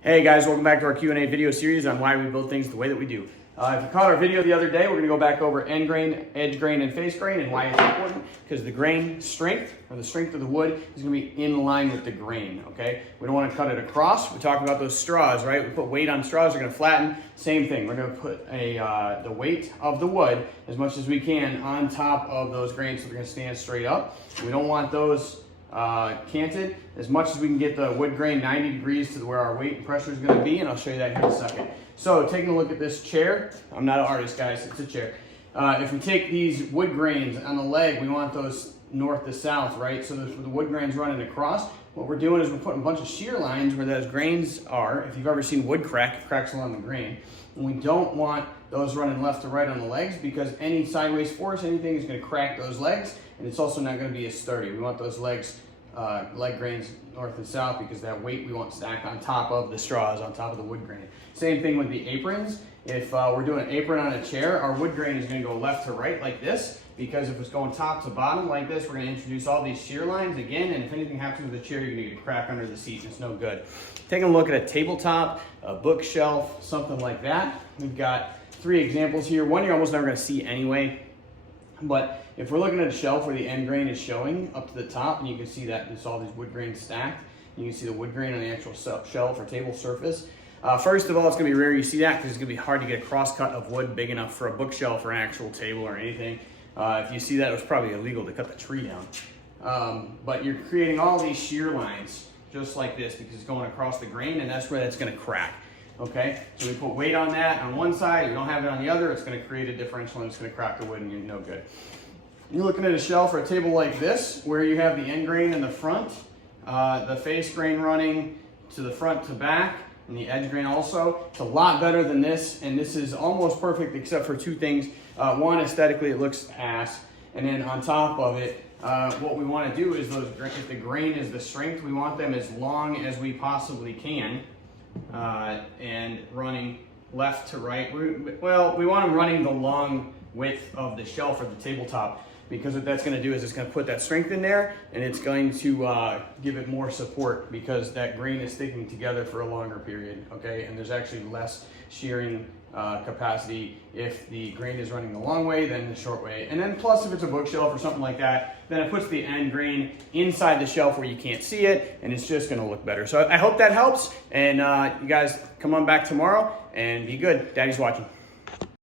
Hey guys, welcome back to our Q&A video series on why we build things the way that we do. If you caught our video the other day, we're going to go back over end grain, edge grain, and face grain and why it's important, because the grain strength, or the strength of the wood, is going to be in line with the grain, okay? We don't want to cut it across. We talked about those straws, right? We put weight on straws, they're going to flatten. Same thing, we're going to put the weight of the wood, as much as we can, on top of those grains so they're going to stand straight up. We don't want those canted as much as we can get the wood grain 90 degrees to where our weight and pressure is going to be, and I'll show you that here in a second. So taking a look at this chair, I'm not an artist guys, it's a chair. If we take these wood grains on the leg, we want those north to south, right? So the wood grains running across. What we're doing is we're putting a bunch of shear lines where those grains are. If you've ever seen wood crack, it cracks along the grain. And we don't want those running left to right on the legs, because any sideways force, anything is going to crack those legs, and it's also not going to be as sturdy. We want those legs, leg grains north and south, because that weight we want stacked on top of the straws, on top of the wood grain. Same thing with the aprons. If we're doing an apron on a chair, our wood grain is going to go left to right like this, because if it's going top to bottom like this, we're going to introduce all these shear lines again, and if anything happens with the chair, you're going to get a crack under the seat, and it's no good. Taking a look at a tabletop, a bookshelf, something like that. We've got 3 examples here. One you're almost never going to see anyway, but if we're looking at a shelf where the end grain is showing up to the top, and you can see that it's all these wood grains stacked, you can see the wood grain on the actual shelf or table surface. First of all, it's going to be rare you see that, because it's going to be hard to get a cross cut of wood big enough for a bookshelf or an actual table or anything. If you see that, it was probably illegal to cut the tree down. But you're creating all these shear lines just like this, because it's going across the grain, and that's where that's going to crack. Okay, so we put weight on that on one side, we don't have it on the other, it's going to create a differential and it's going to crack the wood, and you're no good. You're looking at a shelf or a table like this, where you have the end grain in the front, the face grain running to the front to back, and the edge grain also. It's a lot better than this, and this is almost perfect except for 2 things. One, aesthetically it looks ass, and then on top of it, what we want to do is if the grain is the strength, we want them as long as we possibly can, and running left to right. Well, we want them running the long width of the shelf or the tabletop, because what that's going to do is it's going to put that strength in there, and it's going to give it more support, because that grain is sticking together for a longer period, okay? And there's actually less shearing capacity if the grain is running the long way than the short way. And then plus, if it's a bookshelf or something like that, then it puts the end grain inside the shelf where you can't see it, and it's just going to look better. So I hope that helps, and you guys come on back tomorrow and be good. Daddy's watching.